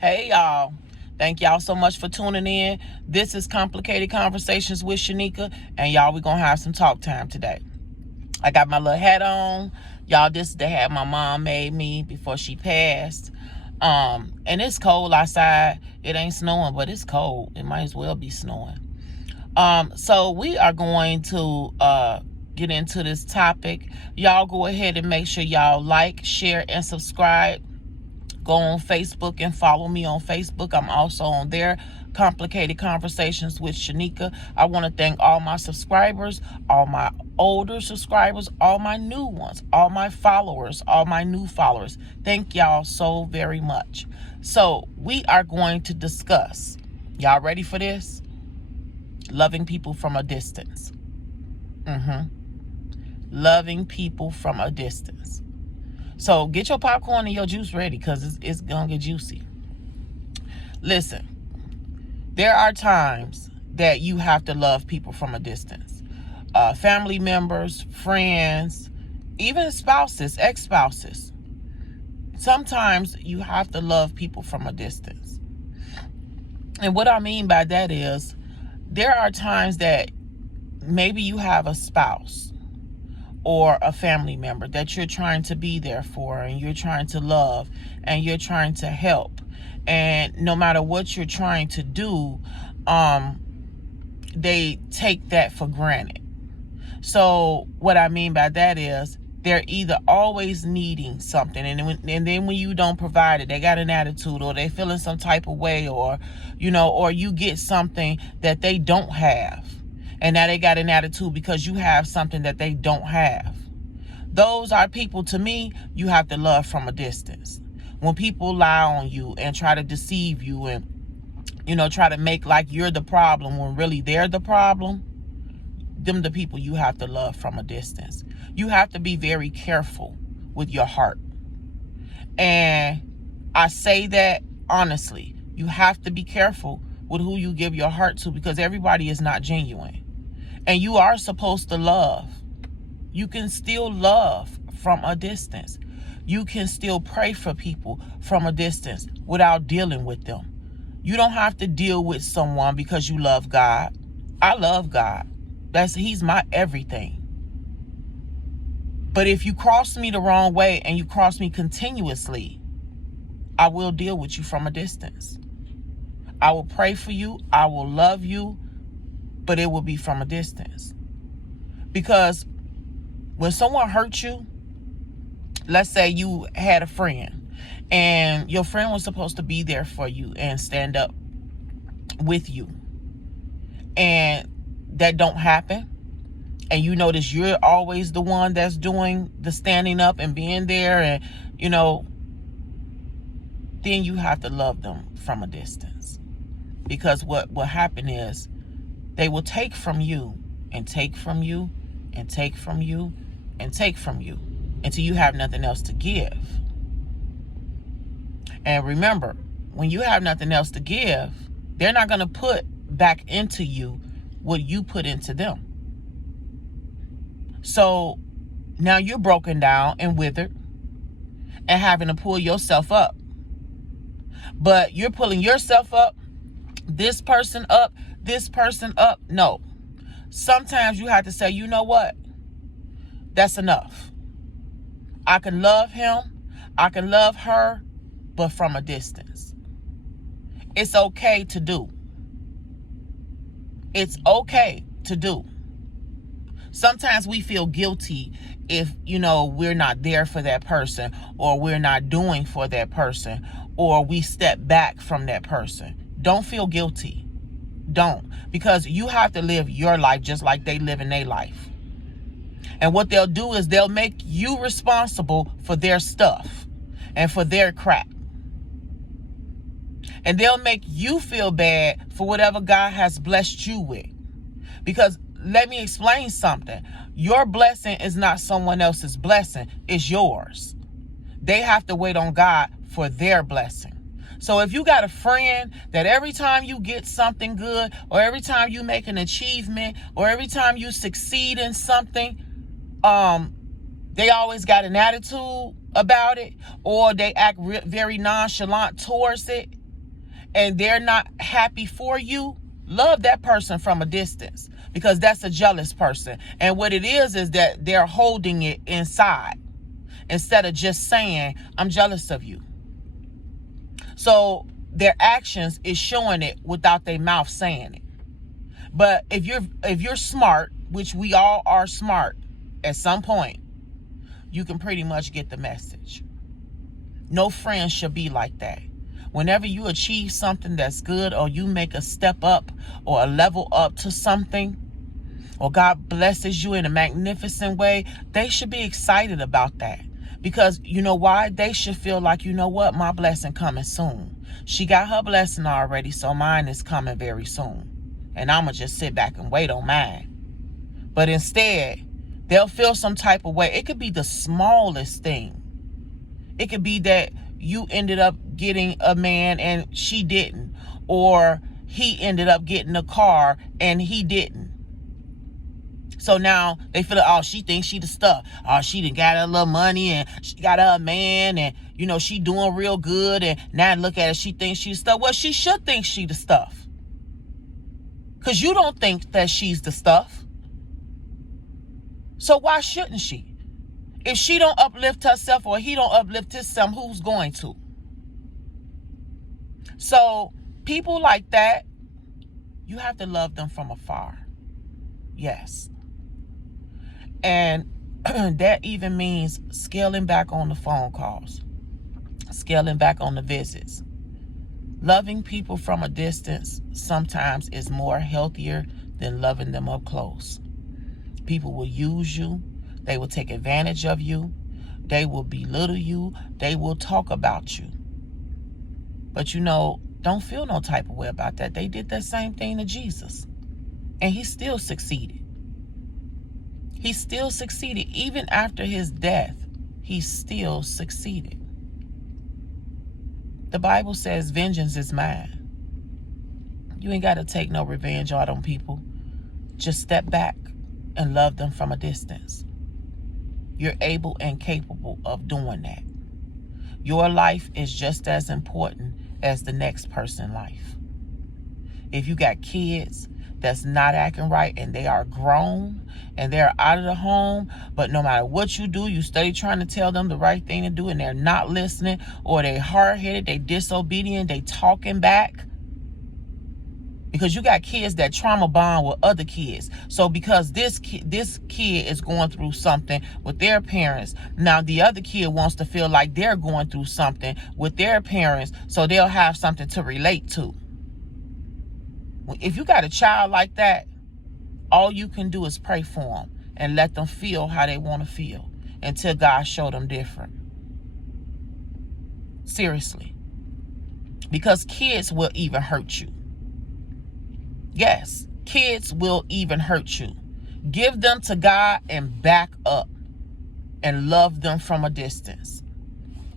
Hey y'all. Thank y'all so much for tuning in. This is Complicated Conversations with Shanika, and y'all, we're gonna have some talk time today. I got my little hat on. Y'all, this is the hat my mom made me before she passed. And it's cold outside. It ain't snowing, but it's cold. It might as well be snowing. So we are going to get into this topic. Y'all go ahead and make sure y'all like, share, and subscribe. Go on Facebook and follow me on Facebook. I'm also on there, Complicated Conversations with Shanika. I want to thank all my subscribers, all my older subscribers, all my new ones, all my followers, all my new followers. Thank y'all so very much. So we are going to discuss, y'all ready for this? Loving people from a distance. Loving people from a distance. So get your popcorn and your juice ready, because it's going to get juicy. Listen, there are times that you have to love people from a distance. Family members, friends, even spouses, ex-spouses. Sometimes you have to love people from a distance. And what I mean by that is, there are times that maybe you have a spouse or a family member that you're trying to be there for, and you're trying to love, and you're trying to help. And no matter what you're trying to do, they take that for granted. So what I mean by that is, they're either always needing something, and then when you don't provide it, they got an attitude, or they feeling some type of way, or or you get something that they don't have, and now they got an attitude because you have something that they don't have. Those are people, to me, you have to love from a distance. When people lie on you and try to deceive you, and try to make like you're the problem when really they're the problem, them the people you have to love from a distance. You have to be very careful with your heart. And I say that honestly. You have to be careful with who you give your heart to, because everybody is not genuine. And you are supposed to love. You can still love from a distance. You can still pray for people from a distance without dealing with them. You don't have to deal with someone because you love God. I love God. He's my everything. But if you cross me the wrong way, and you cross me continuously, I will deal with you from a distance. I will pray for you. I will love you, but it will be from a distance. Because when someone hurts you, let's say you had a friend, and your friend was supposed to be there for you and stand up with you, and that don't happen, and you notice you're always the one that's doing the standing up and being there, and then you have to love them from a distance. Because what will happen is, they will take from you and take from you and take from you and take from you until you have nothing else to give. And remember, when you have nothing else to give, they're not going to put back into you what you put into them. So now you're broken down and withered and having to pull yourself up. But you're pulling yourself up, this person up, this person up. No. Sometimes you have to say, you know what? That's enough. I can love him, I can love her, but from a distance. It's okay to do. It's okay to do. Sometimes we feel guilty if, we're not there for that person, or we're not doing for that person, or we step back from that person. Don't feel guilty. Don't. Because you have to live your life just like they live in their life. And what they'll do is they'll make you responsible for their stuff and for their crap. And they'll make you feel bad for whatever God has blessed you with. Because let me explain something. Your blessing is not someone else's blessing. It's yours. They have to wait on God for their blessing. So if you got a friend that every time you get something good, or every time you make an achievement, or every time you succeed in something, they always got an attitude about it, or they act very nonchalant towards it, and they're not happy for you, love that person from a distance, because that's a jealous person. And what it is that they're holding it inside instead of just saying, I'm jealous of you. So their actions is showing it without their mouth saying it. But if you're smart, which we all are smart at some point, you can pretty much get the message. No friend should be like that. Whenever you achieve something that's good, or you make a step up or a level up to something, or God blesses you in a magnificent way, they should be excited about that. Because you know why? They should feel like, you know what? My blessing coming soon. She got her blessing already, so mine is coming very soon. And I'm going to just sit back and wait on mine. But instead, they'll feel some type of way. It could be the smallest thing. It could be that you ended up getting a man and she didn't. Or he ended up getting a car and he didn't. So now they feel like, oh, she thinks she the stuff. Oh, she done got her little money and she got her a man and, you know, she doing real good. And now look at it, she thinks she's the stuff. Well, she should think she the stuff. Because you don't think that she's the stuff. So why shouldn't she? If she don't uplift herself or he don't uplift himself, who's going to? So people like that, you have to love them from afar. Yes. And that even means scaling back on the phone calls, scaling back on the visits. Loving people from a distance sometimes is more healthier than loving them up close. People will use you. They will take advantage of you. They will belittle you. They will talk about you. But you know, don't feel no type of way about that. They did that same thing to Jesus. And he still succeeded. He still succeeded. Even after his death, he still succeeded. The Bible says vengeance is mine. You ain't got to take no revenge out on people. Just step back and love them from a distance. You're able and capable of doing that. Your life is just as important as the next person's life. If you got kids that's not acting right and they are grown and they're out of the home, but no matter what you do, you study trying to tell them the right thing to do and they're not listening, or they hard-headed, they disobedient, they talking back. Because you got kids that trauma bond with other kids. So because this kid is going through something with their parents, now the other kid wants to feel like they're going through something with their parents, so they'll have something to relate to. If you got a child like that, all you can do is pray for them and let them feel how they want to feel until God show them different. Seriously. Because kids will even hurt you. Yes, kids will even hurt you. Give them to God and back up and love them from a distance.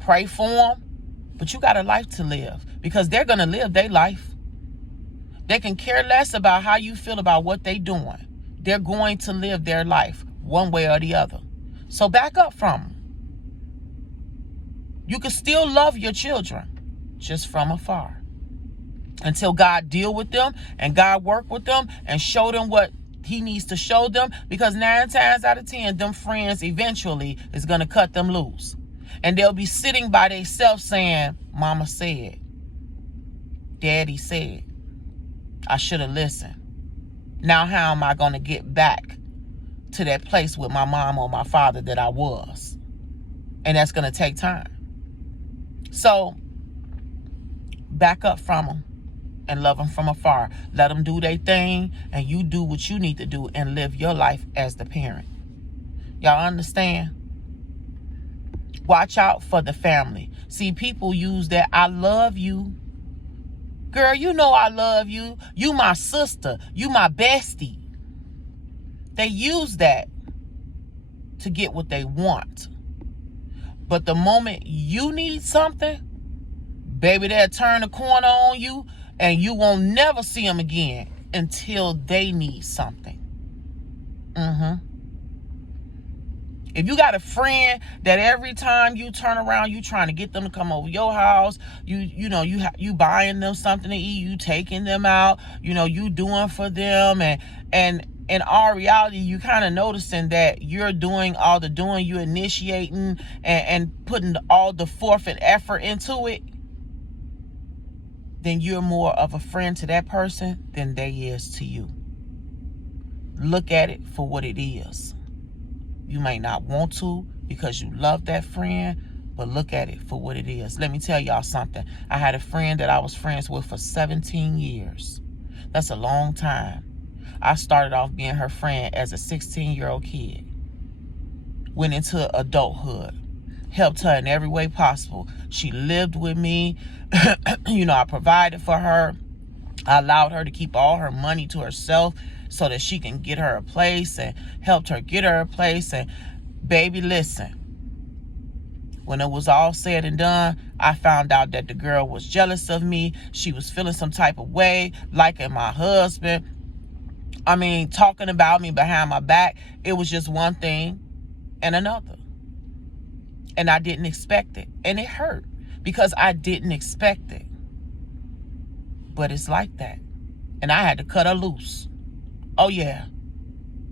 Pray for them, but you got a life to live, because they're going to live their life. They can care less about how you feel about what they're doing. They're going to live their life one way or the other. So back up from them. You can still love your children, just from afar, until God deal with them and God work with them and show them what he needs to show them. Because 9 times out of 10, them friends eventually is going to cut them loose. And they'll be sitting by themselves saying, Mama said, Daddy said, I should have listened. Now how am I going to get back to that place with my mom or my father that I was? And that's going to take time. So back up from them and love them from afar. Let them do their thing, and you do what you need to do and live your life as the parent. Y'all understand? Watch out for the family. See, people use that I love you. Girl, you know I love you. You my sister. You my bestie. They use that to get what they want. But the moment you need something, baby, they'll turn the corner on you and you won't never see them again until they need something. If you got a friend that every time you turn around, you trying to get them to come over your house, you buying them something to eat, you taking them out, you doing for them, and in all reality, you kind of noticing that you're doing all the doing, you initiating and putting all the forth and effort into it, then you're more of a friend to that person than they is to you. Look at it for what it is. You may not want to because you love that friend, but look at it for what it is. Let me tell y'all something. I had a friend that I was friends with for 17 years. That's a long time. I started off being her friend as a 16-year-old kid. Went into adulthood. Helped her in every way possible. She lived with me. I provided for her. I allowed her to keep all her money to herself so that she can get her a place, and helped her get her a place. And baby, listen, when it was all said and done, I found out that the girl was jealous of me. She was feeling some type of way, liking my husband. Talking about me behind my back. It was just one thing and another. And I didn't expect it. And it hurt because I didn't expect it. But it's like that. And I had to cut her loose. Oh, yeah.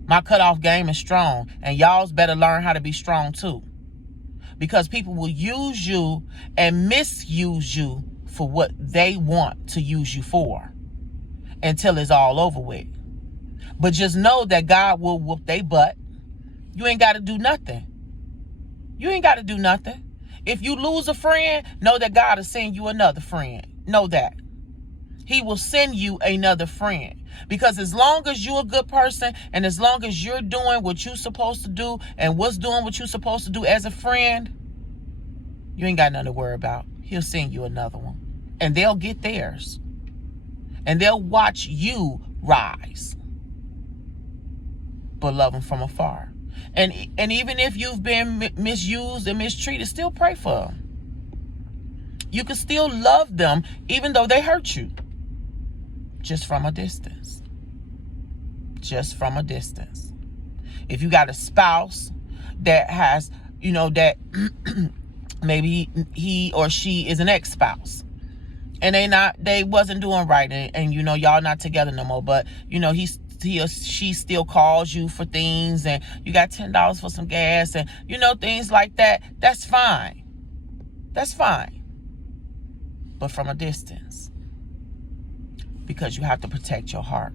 My cutoff game is strong. And y'all's better learn how to be strong, too. Because people will use you and misuse you for what they want to use you for until it's all over with. But just know that God will whoop their butt. You ain't got to do nothing. You ain't got to do nothing. If you lose a friend, know that God will send you another friend. Know that. He will send you another friend. Because as long as you're a good person and as long as you're doing what you're supposed to do and doing what you're supposed to do as a friend, you ain't got nothing to worry about. He'll send you another one. And they'll get theirs. And they'll watch you rise. But love them from afar. And even if you've been misused and mistreated, still pray for them. You can still love them even though they hurt you. Just from a distance. Just from a distance. If you got a spouse that has, that maybe he or she is an ex-spouse. And they wasn't doing right. And y'all not together no more. But, he or she still calls you for things, and you got $10 for some gas, and things like that. That's fine. That's fine. But from a distance. Because you have to protect your heart.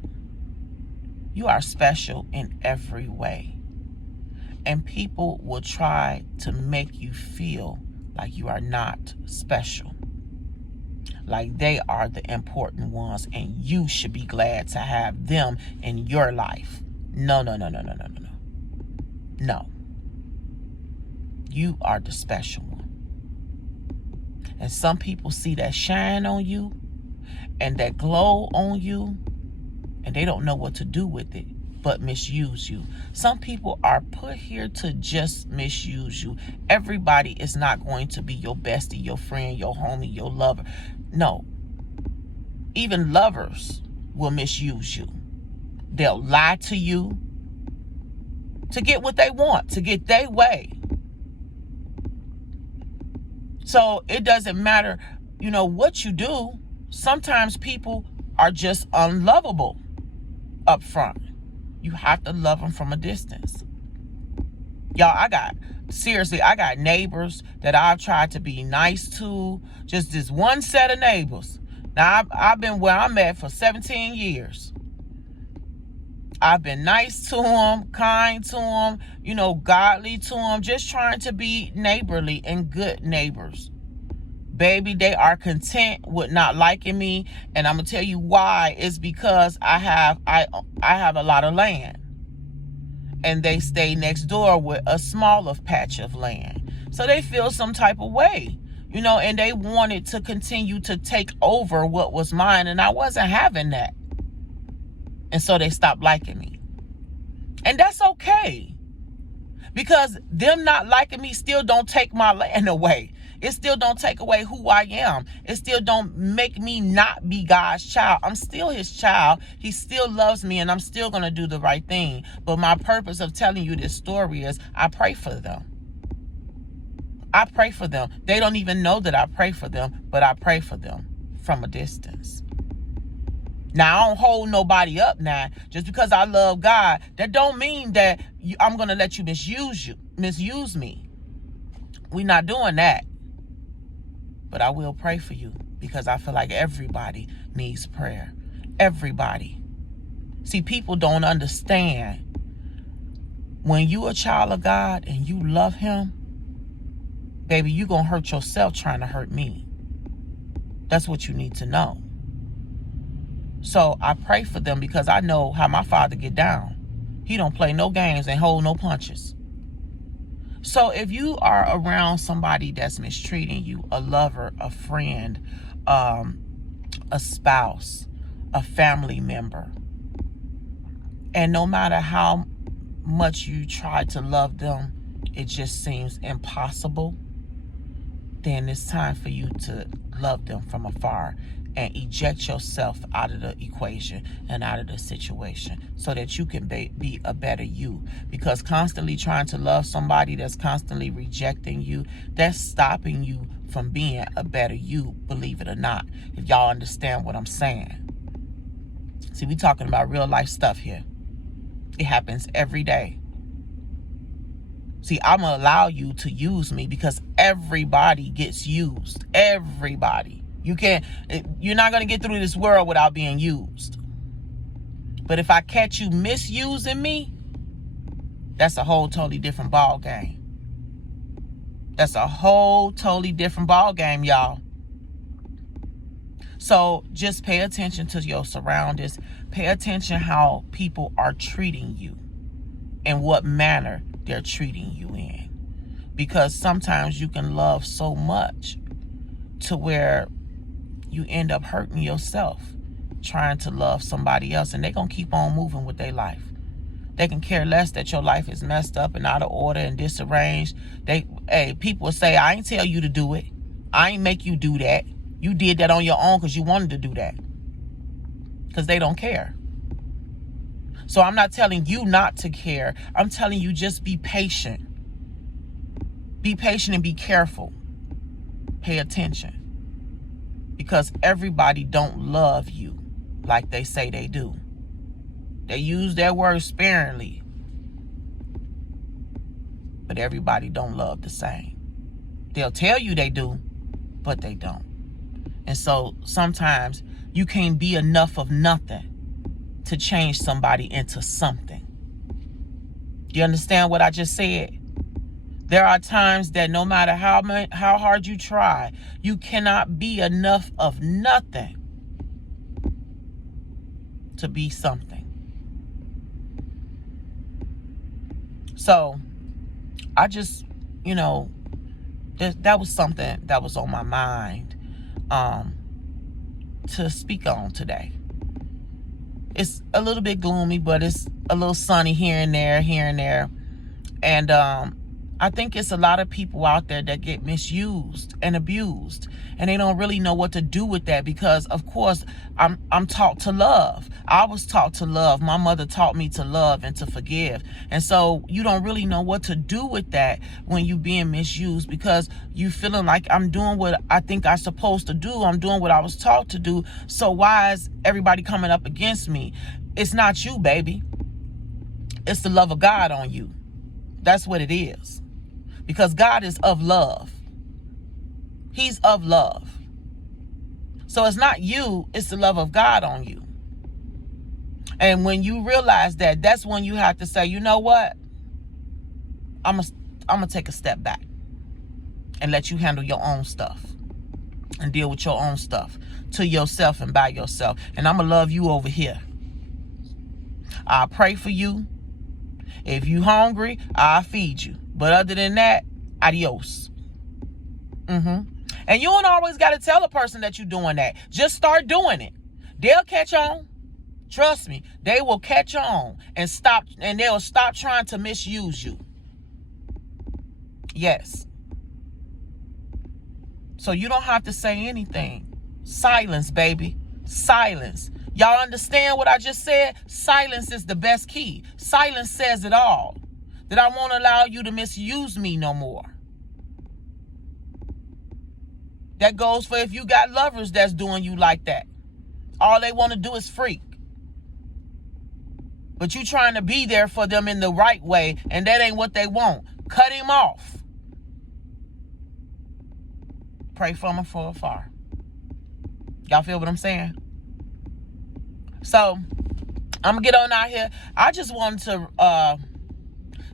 You are special in every way. And people will try to make you feel like you are not special. Like they are the important ones and you should be glad to have them in your life. No. No. You are the special one. And some people see that shine on you and that glow on you, and they don't know what to do with it but misuse you. Some people are put here to just misuse you. Everybody is not going to be your bestie, your friend, your homie, your lover. No. Even lovers will misuse you. They'll lie to you to get what they want, to get their way. So it doesn't matter, what you do. Sometimes people are just unlovable up front. You have to love them from a distance. Y'all, I got neighbors that I've tried to be nice to. Just this one set of neighbors. Now, I've been where I'm at for 17 years. I've been nice to them, kind to them, godly to them, just trying to be neighborly and good neighbors. Baby, they are content with not liking me, and I'm gonna tell you why. It's because I have a lot of land, and they stay next door with a smaller patch of land, so they feel some type of way, and they wanted to continue to take over what was mine, and I wasn't having that, and so they stopped liking me, and that's okay, because them not liking me still don't take my land away. It still don't take away who I am. It still don't make me not be God's child. I'm still his child. He still loves me, and I'm still going to do the right thing. But my purpose of telling you this story is I pray for them. I pray for them. They don't even know that I pray for them, but I pray for them from a distance. Now, I don't hold nobody up now. Just because I love God, that don't mean that I'm going to let you misuse me. We're not doing that. But I will pray for you because I feel like everybody needs prayer. Everybody. See, people don't understand. When you a child of God and you love him, baby, you going to hurt yourself trying to hurt me. That's what you need to know. So I pray for them because I know how my father get down. He don't play no games and hold no punches. So if you are around somebody that's mistreating you, a lover, a friend, a spouse, a family member, and no matter how much you try to love them, it just seems impossible, then it's time for you to love them from afar and eject yourself out of the equation and out of the situation so that you can be a better you. Because constantly trying to love somebody that's constantly rejecting you, that's stopping you from being a better you, believe it or not, if y'all understand what I'm saying. See, we talking about real life stuff here. It happens every day. See, I'm going to allow you to use me because everybody gets used. Everybody. You're not going to get through this world without being used. But if I catch you misusing me, that's a whole totally different ball game. That's a whole totally different ball game, y'all. So just pay attention to your surroundings. Pay attention how people are treating you and what manner they're treating you in. Because sometimes you can love so much to where you end up hurting yourself trying to love somebody else, and they're going to keep on moving with their life. They can care less that your life is messed up and out of order and disarranged. People will say, I ain't tell you to do it. I ain't make you do that. You did that on your own because you wanted to do that. Because they don't care. So I'm not telling you not to care. I'm telling you just be patient. Be patient and be careful. Pay attention. Because everybody don't love you like they say they do. They use their words sparingly. But everybody don't love the same. They'll tell you they do, but they don't. And so sometimes you can't be enough of nothing to change somebody into something. You understand what I just said? There are times that no matter how hard you try, you cannot be enough of nothing to be something. So I just, that was something that was on my mind to speak on today. It's a little bit gloomy, but it's a little sunny here and there. And I think it's a lot of people out there that get misused and abused, and they don't really know what to do with that because, of course, I'm taught to love. I was taught to love. My mother taught me to love and to forgive. And so you don't really know what to do with that when you being misused because you feeling like I'm doing what I think I'm supposed to do. I'm doing what I was taught to do. So why is everybody coming up against me? It's not you, baby. It's the love of God on you. That's what it is. Because God is of love. He's of love. So it's not you, it's the love of God on you. And when you realize that, that's when you have to say, you know what? I'm gonna take a step back and let you handle your own stuff and deal with your own stuff to yourself and by yourself. And I'm gonna love you over here. I'll pray for you. If you hungry, I'll feed you. But other than that, adios. And you don't always got to tell a person that you're doing that. Just start doing it. They'll catch on. Trust me. They will catch on and they'll stop trying to misuse you. Yes. So you don't have to say anything. Silence, baby. Silence. Y'all understand what I just said? Silence is the best key. Silence says it all. That I won't allow you to misuse me no more. That goes for if you got lovers that's doing you like that. All they want to do is freak. But you trying to be there for them in the right way, and that ain't what they want. Cut him off. Pray from afar. Y'all feel what I'm saying? So, I'm going to get on out here. I just wanted to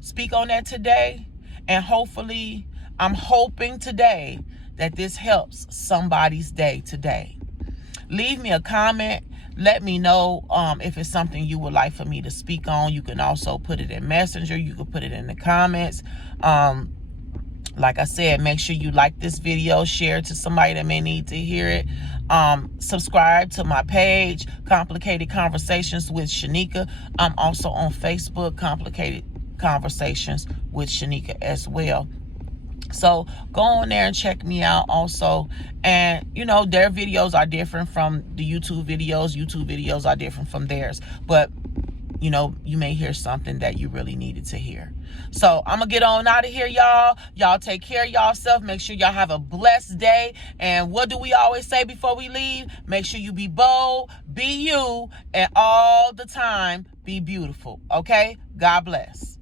speak on that today. And hopefully, I'm hoping today that this helps somebody's day today. Leave me a comment. Let me know if it's something you would like for me to speak on. You can also put it in Messenger. You can put it in the comments. Like I said, make sure you like this video, share it to somebody that may need to hear it. Subscribe to my page, Complicated Conversations with Shanika. I'm also on Facebook, Complicated Conversations with Shanika as well. So go on there and check me out also. And, their videos are different from the YouTube videos. YouTube videos are different from theirs. But, you may hear something that you really needed to hear. So I'm going to get on out of here, y'all. Y'all take care of yourself. Make sure y'all have a blessed day. And what do we always say before we leave? Make sure you be bold, be you, and all the time be beautiful. Okay? God bless.